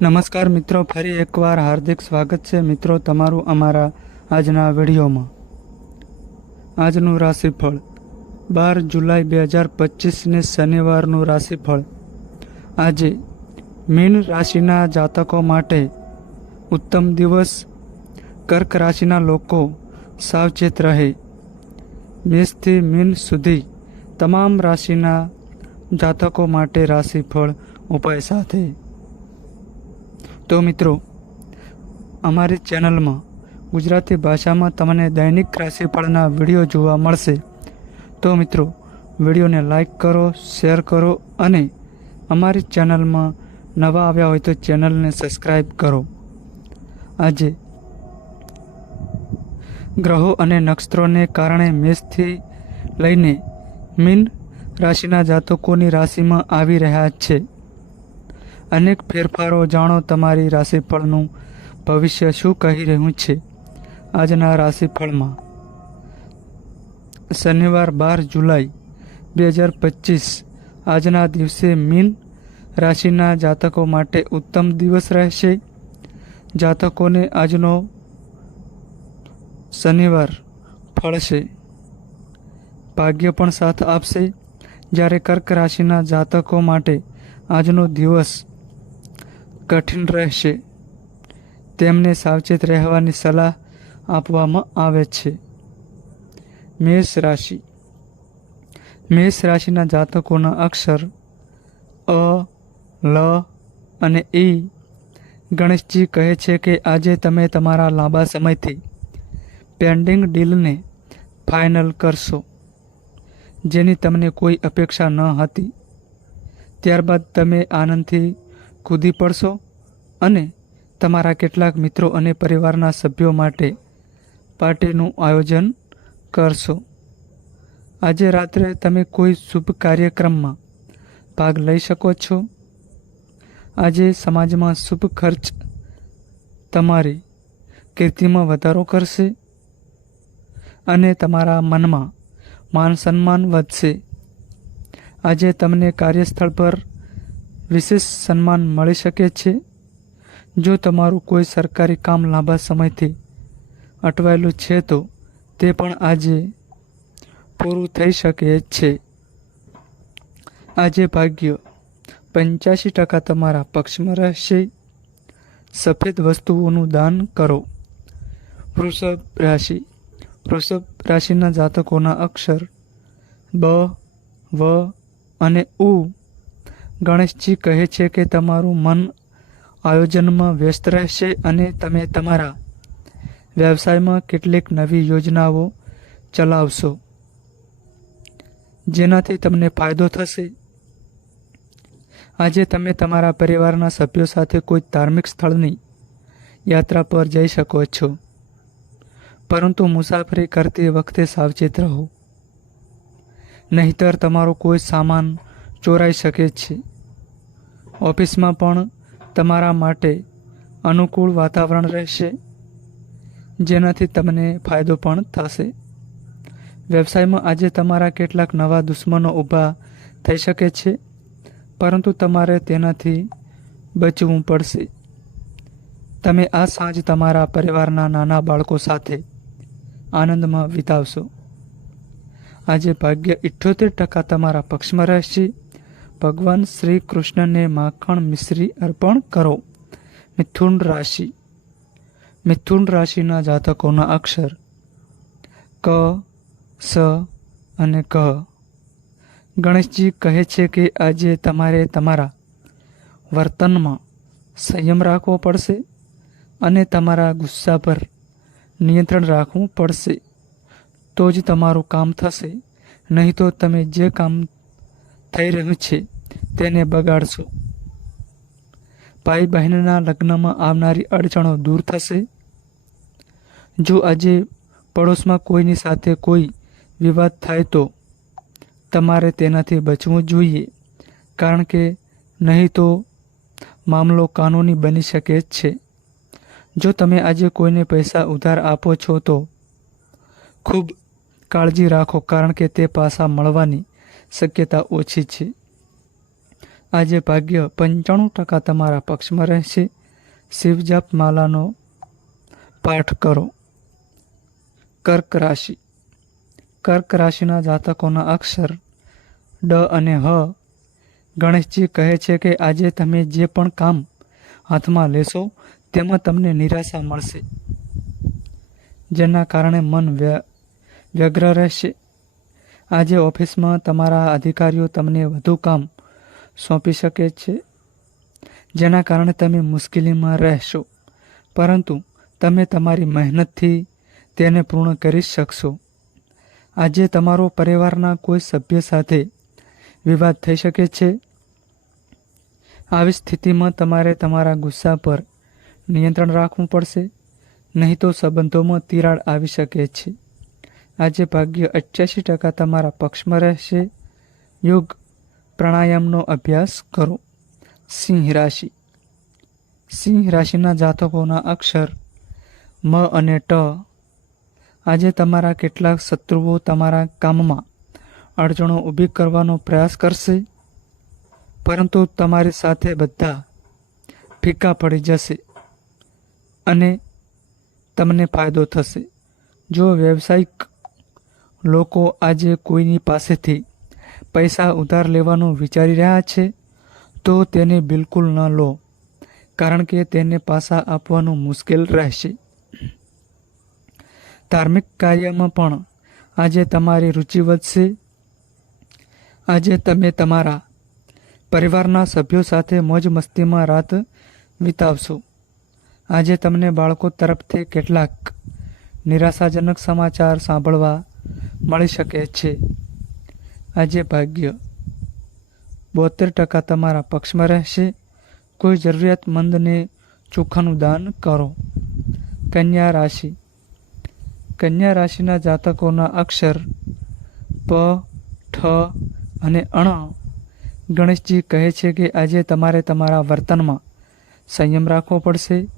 નમસ્કાર મિત્રો, ફરી એકવાર હાર્દિક સ્વાગત છે મિત્રો તમારું અમારા આજના વિડીયોમાં. આજનું રાશિફળ, બાર જુલાઈ બે હજાર પચીસને શનિવારનું રાશિફળ. આજે મીન રાશિના જાતકો માટે ઉત્તમ દિવસ, કર્ક રાશિના લોકો સાવચેત રહે. મેષથી મીન સુધી તમામ રાશિના જાતકો માટે રાશિફળ ઉપાય સાથે. તો મિત્રો, અમારી ચેનલમાં ગુજરાતી ભાષામાં તમને દૈનિક રાશિફળના વીડિયો જોવા મળશે. તો મિત્રો, વિડીયોને લાઈક કરો, શેર કરો અને અમારી ચેનલમાં નવા આવ્યા હોય તો ચેનલને સબસ્ક્રાઈબ કરો. આજે ગ્રહો અને નક્ષત્રોને કારણે મેષથી લઈને મીન રાશિના જાતકોની રાશિમાં આવી રહ્યા છે. અનેક ફેરફારો જાણો તમારી રાશિફળનું ભવિષ્ય શું કહી રહ્યું છે? આજના રાશિફળમાં શનિવાર બાર જુલાઈ બે હજાર પચીસ. આજના દિવસે મીન રાશિના જાતકો માટે ઉત્તમ દિવસ રહેશે. જાતકોને આજનો શનિવાર ફળશે. ભાગ્ય પણ સાથ આપશે. જ્યારે કર્ક રાશિના જાતકો માટે આજનો દિવસ કઠિન રહેશે. તેમને સાવચેત રહેવાની સલાહ આપવામાં આવે છે. મેષ રાશિ. મેષ રાશિના જાતકોના અક્ષર અ, લ અને ઈ ગણેશજી કહે છે કે આજે તમે તમારા લાંબા સમયથી પેન્ડિંગ ડીલને ફાઇનલ કરશો, જેની તમને કોઈ અપેક્ષા ન હતી. ત્યારબાદ તમે આનંદથી કૂદી પડશો? અને તમારા કેટલાક મિત્રો અને પરિવારના સભ્યો માટે પાર્ટીનું આયોજન કરશો. આજે રાત્રે તમે કોઈ શુભ કાર્યક્રમમાં ભાગ લઈ શકો છો? આજે સમાજમાં શુભ ખર્ચ તમારી કીર્તિમાં વધારો કરશે અને તમારા મનમાં માન સન્માન વધશે. આજે તમને કાર્યસ્થળ પર વિશેષ સન્માન મળી શકે છે? જો તમારું કોઈ સરકારી કામ લાંબા સમયથી અટવાયેલું છે તો તે પણ આજે પૂરું થઈ શકે છે. આજે ભાગ્ય પંચ્યાસી ટકા તમારા પક્ષમાં રહેશે. સફેદ વસ્તુઓનું દાન કરો. વૃષભ રાશિ. વૃષભ રાશિના જાતકોના અક્ષર બ, વ અને ઉ ગણેશજી કહે છે કે તમારું મન આયોજનમાં વ્યસ્ત રહેશે અને તમે તમારા વ્યવસાયમાં કેટલીક નવી યોજનાઓ ચલાવશો. જેનાથી તમને ફાયદો થશે. આજે તમે તમારા પરિવારના સભ્યો સાથે કોઈ ધાર્મિક સ્થળની યાત્રા પર જઈ શકો છો. પરંતુ મુસાફરી કરતી વખતે સાવચેત રહો. નહીતર તમારો કોઈ સામાન ચોરાઈ શકે છે. ઓફિસમાં પણ તમારા માટે અનુકૂળ વાતાવરણ રહેશે, જેનાથી તમને ફાયદો પણ થશે. વ્યવસાયમાં આજે તમારા કેટલાક નવા દુશ્મનો ઊભા થઈ શકે છે, પરંતુ તમારે તેનાથી બચવું પડશે. તમે આ સાંજ તમારા પરિવારના નાના બાળકો સાથે આનંદમાં વિતાવશો. આજે ભાગ્ય ઇઠ્યોતેર ટકા તમારા પક્ષમાં રહેશે ભગવાન શ્રી કૃષ્ણને માખણ મિશ્રી અર્પણ કરો. મિથુન રાશિ. મિથુન રાશિના જાતકોના અક્ષર ક, સ અને ક. ગણેશજી કહે છે કે આજે તમારે તમારા વર્તનમાં સંયમ રાખવો પડશે અને તમારા ગુસ્સા પર નિયંત્રણ રાખવું પડશે. તો જ તમારું કામ થશે. નહીં તો તમે જે કામ થઈ રહ્યું છે, તેને બગાડશો. ભાઈ બહેનના લગ્નમાં આવનારી અડચણો દૂર થશે. જો આજે પડોશમાં કોઈની સાથે કોઈ વિવાદ થાય તો તમારે તેનાથી બચવું જોઈએ, કારણ કે નહીં તો મામલો કાનૂની બની શકે છે. જો તમે આજે કોઈને પૈસા ઉધાર આપો છો તો ખૂબ કાળજી રાખો, કારણ કે તે પાસા મળવાની શક્યતા ઓછી છે. આજે ભાગ્ય પંચાણું ટકા તમારા પક્ષમાં રહેશે. શિવજાપ માલાનો પાઠ કરો. કર્ક રાશિ. કર્ક રાશિના જાતકોના અક્ષર ડ અને હ ગણેશજી કહે છે કે આજે તમે જે પણ કામ હાથમાં લેશો તેમાં તમને નિરાશા મળશે. જેના કારણે મન વ્ય, વ્યગ્ર રહેશે. આજે ઓફિસમાં તમારા અધિકારીઓ તમને વધુ કામ સોંપી શકે છે, જેના કારણે તમે મુશ્કેલીમાં રહેશો. પરંતુ તમે તમારી મહેનતથી તેને પૂર્ણ કરી શકશો. આજે તમારો પરિવારના કોઈ સભ્ય સાથે વિવાદ થઈ શકે છે? આવી સ્થિતિમાં તમારે તમારા ગુસ્સા પર નિયંત્રણ રાખવું પડશે, નહીં તો સંબંધોમાં તિરાડ આવી શકે છે. આજે ભાગ્ય અઠ્યાસી ટકા તમારા પક્ષમાં રહેશે. યોગ પ્રાણાયામનો અભ્યાસ કરો. સિંહ રાશિ. સિંહ રાશિના જાતકોના અક્ષર મ અને ટ. આજે તમારા કેટલાક શત્રુઓ તમારા કામમાં અડચણો ઊભી કરવાનો પ્રયાસ કરશે. પરંતુ તમારી સાથે બધા ફીકા પડી જશે અને તમને ફાયદો થશે. જો વ્યવસાયિક લોકો આજે કોઈની પાસેથી પૈસા ઉધાર લેવાનું વિચારી રહ્યા છે, તો તેને બિલકુલ ન લો, કારણ કે તેને પાછા આપવાનું મુશ્કેલ રહેશે. ધાર્મિક કાર્યમાં પણ આજે તમારી રુચિ વધશે. આજે તમે તમારા પરિવારના સભ્યો સાથે મોજ મસ્તીમાં રાત વિતાવશો. આજે તમને બાળકો તરફથી કેટલાક નિરાશાજનક સમાચાર સાંભળવા મળી શકે છે. આજે ભાગ્ય. બોતેર ટકા તમારા પક્ષમાં રહેશે. કોઈ જરૂરિયાતમંદને ચોખાનું દાન કરો. કન્યા રાશિ. કન્યા રાશિના જાતકોના અક્ષર પ, ઠ અને અણ ગણેશજી કહે છે કે આજે તમારે તમારા વર્તનમાં સંયમ રાખવો પડશે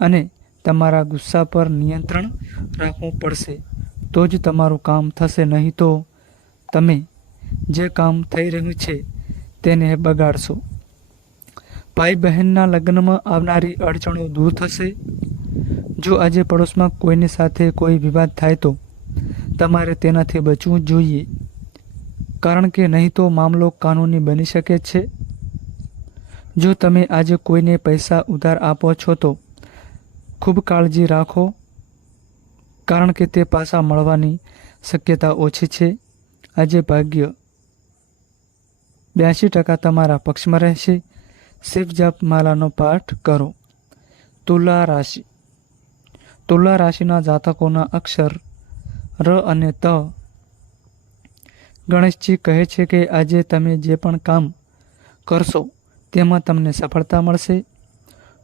અને તમારા ગુસ્સા પર નિયંત્રણ રાખવું પડશે. તો જ તમારું કામ થશે, નહીં તો તમે જે કામ થઈ રહ્યું છે તેને બગાડશો. ભાઈ બહેનના લગ્નમાં આવનારી અડચણો દૂર થશે. જો આજે પડોશમાં કોઈની સાથે કોઈ વિવાદ થાય તો તમારે તેનાથી બચવું જોઈએ. કારણ કે નહીં તો મામલો કાનૂની બની શકે છે. જો તમે આજે કોઈને પૈસા ઉધાર આપો છો તો ખૂબ કાળજી રાખો. કારણ કે તે પાછા મળવાની શક્યતા ઓછી છે. આજે ભાગ્ય બ્યાસી ટકા તમારા પક્ષમાં રહેશે. શિવ માલાનો પાઠ કરો. તુલા રાશિ. તુલા રાશિના જાતકોના અક્ષર ર અને ત ગણેશજી કહે છે કે આજે તમે જે પણ કામ કરશો તેમાં તમને સફળતા મળશે.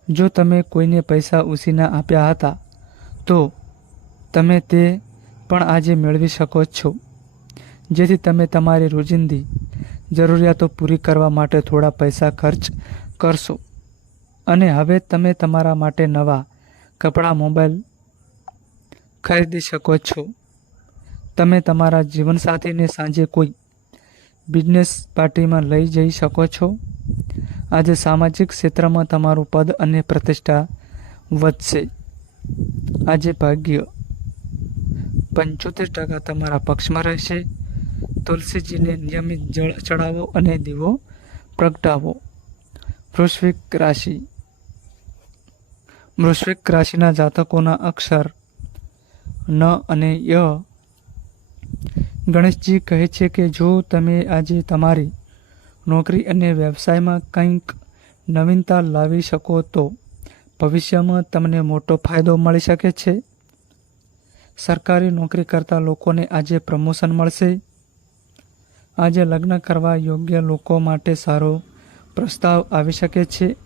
જો તમે કોઈને પૈસા ઉછીના આપ્યા હતા તો તમે તે પણ આજે મેળવી શકો છો. જેથી તમે તમારી રોજિંદી જરૂરિયાતો પૂરી કરવા માટે થોડા પૈસા ખર્ચ કરશો. અને હવે તમે તમારા માટે નવા કપડાં, મોબાઈલ ખરીદી શકો છો. તમે તમારા જીવનસાથીને સાંજે કોઈ બિઝનેસ પાર્ટીમાં લઈ જઈ શકો છો. આજે સામાજિક ક્ષેત્રમાં તમારું પદ અને પ્રતિષ્ઠા વધશે. આજે ભાગ્ય પંચોતેર ટકા તમારા પક્ષમાં રહેશે. તુલસીજીને નિયમિત જળ ચડાવો અને દીવો પ્રગટાવો. વૃશ્વિક રાશિ. વૃશ્વિક રાશિના જાતકોના અક્ષર ન અને ય. ગણેશજી કહે છે કે જો તમે આજે તમારી નોકરી અને વ્યવસાયમાં કંઈક નવીનતા લાવી શકો તો ભવિષ્યમાં તમને મોટો ફાયદો મળી શકે છે. સરકારી નોકરી કરતા લોકોને આજે પ્રમોશન મળશે. આજે લગ્ન કરવા યોગ્ય લોકો માટે સારો પ્રસ્તાવ આવી શકે છે.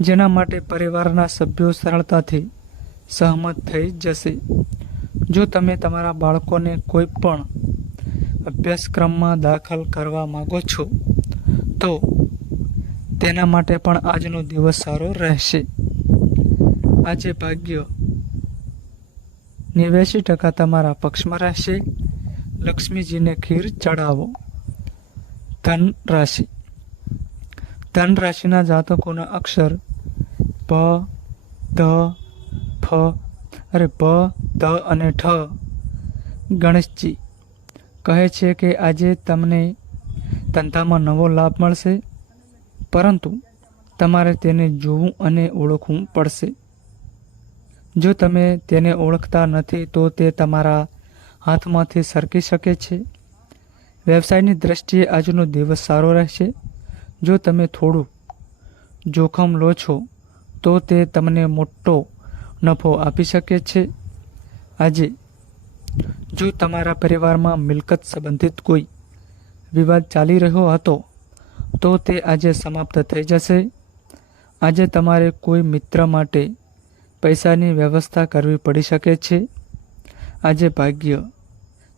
જેના માટે પરિવારના સભ્યો સરળતાથી સહમત થઈ જશે. જો તમે તમારા બાળકોને કોઈ પણ અભ્યાસક્રમમાં દાખલ કરવા માગો છો, તો તેના માટે પણ આજનો દિવસ સારો રહેશે. આજે ભાગ્ય નેવ્યાસી ટકા તમારા પક્ષમાં રહેશે. લક્ષ્મીજીને ખીર ચડાવો. ધન રાશિ. ધન રાશિના જાતકોના અક્ષર પ, ધ, ફ. અરે, પ, ધ અને ઠ. ગણેશજી, કહે છે કે આજે તમને ધંધામાં નવો લાભ મળશે, પરંતુ તમારે તેને જોવું અને ઓળખવું પડશે. જો તમે તેને ઓળખતા નથી, તો તે તમારા હાથમાંથી સરકી શકે છે. વ્યવસાયની દ્રષ્ટિએ આજનો દિવસ સારો રહેશે. જો તમે થોડું જોખમ લો છો, તો તે તમને મોટો નફો આપી શકે છે. આજે, જો તમારા પરિવારમાં મિલકત સંબંધિત કોઈ વિવાદ ચાલી રહ્યો હતો, તો તે આજે સમાપ્ત થઈ જશે. આજે તમારે કોઈ મિત્ર માટે પૈસાની વ્યવસ્થા કરવી પડી શકે છે? આજે ભાગ્ય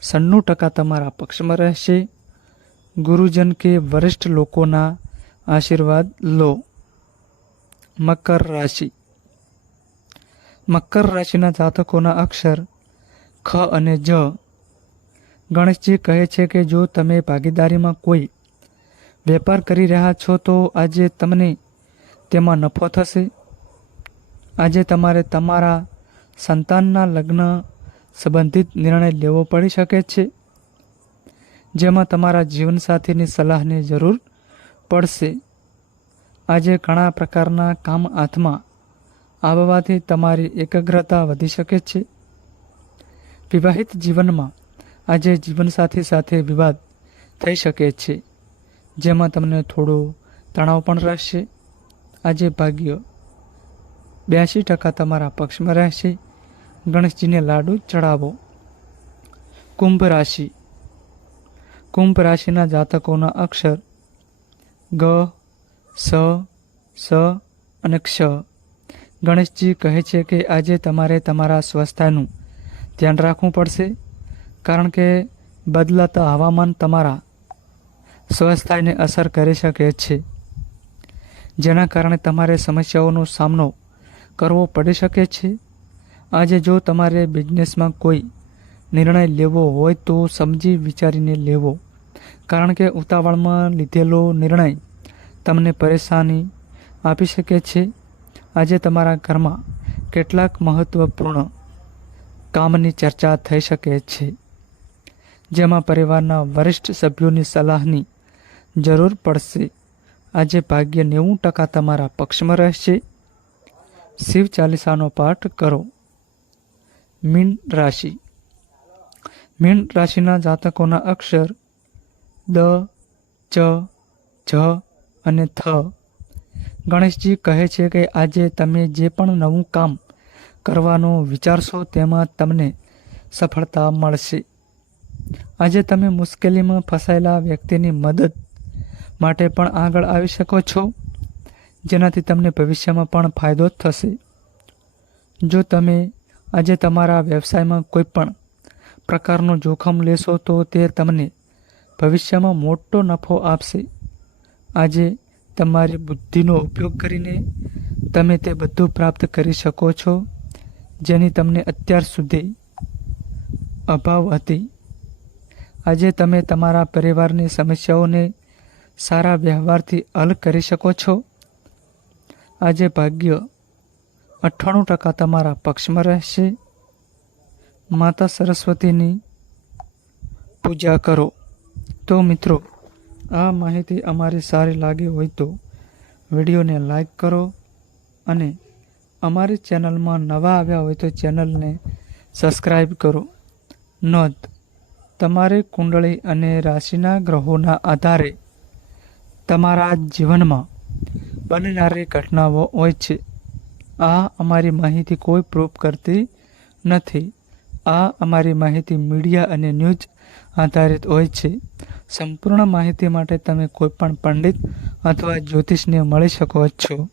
સન્નું ટકા તમારા પક્ષમાં રહેશે. ગુરુજન કે વરિષ્ઠ લોકોના આશીર્વાદ લો. મકર રાશિ. મકર રાશિના જાતકોના અક્ષર ખ અને જ. ગણેશજી કહે છે કે જો તમે ભાગીદારીમાં કોઈ વેપાર કરી રહ્યા છો તો આજે તમને તેમાં નફો થશે. આજે તમારે તમારા સંતાનના લગ્ન સંબંધિત નિર્ણય લેવો પડી શકે છે. જેમાં તમારા જીવનસાથીની સલાહની જરૂર પડશે. આજે ઘણા પ્રકારના કામ હાથમાં આવવાથી તમારી એકાગ્રતા વધી શકે છે. વિવાહિત જીવનમાં આજે જીવનસાથી સાથે વિવાદ થઈ શકે છે. જેમાં તમને થોડો તણાવ પણ રહેશે. આજે ભાગ્ય બ્યાસી ટકા તમારા પક્ષમાં રહેશે. ગણેશજીને લાડુ ચડાવો. કુંભ રાશિ. કુંભ રાશિના જાતકોના અક્ષર ગ, સ સ અને ક્ષ. ગણેશજી કહે છે કે આજે તમારે તમારા સ્વસ્થાનું ધ્યાન રાખવું પડશે, કારણ કે બદલાતા હવામાન તમારા સ્વાસ્થ્યને અસર કરી શકે છે. જેના કારણે તમારે સમસ્યાઓનો સામનો કરવો પડી શકે છે? આજે જો તમારે બિઝનેસમાં કોઈ નિર્ણય લેવો હોય તો સમજી વિચારીને લેવો. કારણ કે ઉતાવળમાં લીધેલો નિર્ણય તમને પરેશાની આપી શકે છે. આજે તમારા ઘરમાં કેટલાક મહત્વપૂર્ણ કામની ચર્ચા થઈ શકે છે, જેમાં પરિવારના વરિષ્ઠ સભ્યોની સલાહની જરૂર પડશે. આજે ભાગ્ય નેવું ટકા તમારા પક્ષમાં રહેશે. શિવ ચાલીસાનો પાઠ કરો. મીન રાશિ. મીન રાશિના જાતકોના અક્ષર દ, ચ, જ અને થ. ગણેશજી કહે છે કે આજે તમે જે પણ નવું કામ કરવાનું વિચારશો તેમાં તમને સફળતા મળશે. આજે તમે મુશ્કેલીમાં ફસાયેલા વ્યક્તિની મદદ માટે પણ આગળ આવી શકો છો. જેનાથી તમને ભવિષ્યમાં પણ ફાયદો થશે. જો તમે આજે તમારા વ્યવસાયમાં કોઈ પણ પ્રકારનું જોખમ લેશો તો તે તમને ભવિષ્યમાં મોટો નફો આપશે. આજે તમારી બુદ્ધિનો ઉપયોગ કરીને તમે તે બધું પ્રાપ્ત કરી શકો છો, જેની તમને અત્યાર સુધી અભાવ હતી. આજે તમે તમારા પરિવારની સમસ્યાઓને સારા વ્યવહારથી હલ કરી શકો છો. આજે ભાગ્ય અઠ્ઠાણું ટકા તમારા પક્ષમાં રહેશે. માતા સરસ્વતીની પૂજા કરો. તો મિત્રો, આ માહિતી અમારી સારી લાગી હોય તો વિડીયોને લાઈક કરો અને અમારી ચેનલમાં નવા આવ્યા હોય તો ચેનલને સબસ્ક્રાઈબ કરો. નોંધ, તમારી કુંડળી અને રાશિના ગ્રહોના આધારે તમારા જીવનમાં બનનારી ઘટનાઓ હોય છે. આ અમારી માહિતી કોઈ પ્રૂફ કરતી નથી. આ અમારી માહિતી મીડિયા અને ન્યૂઝ આધારિત હોય છે. સંપૂર્ણ માહિતી માટે તમે કોઈપણ પંડિત અથવા જ્યોતિષને મળી શકો છો.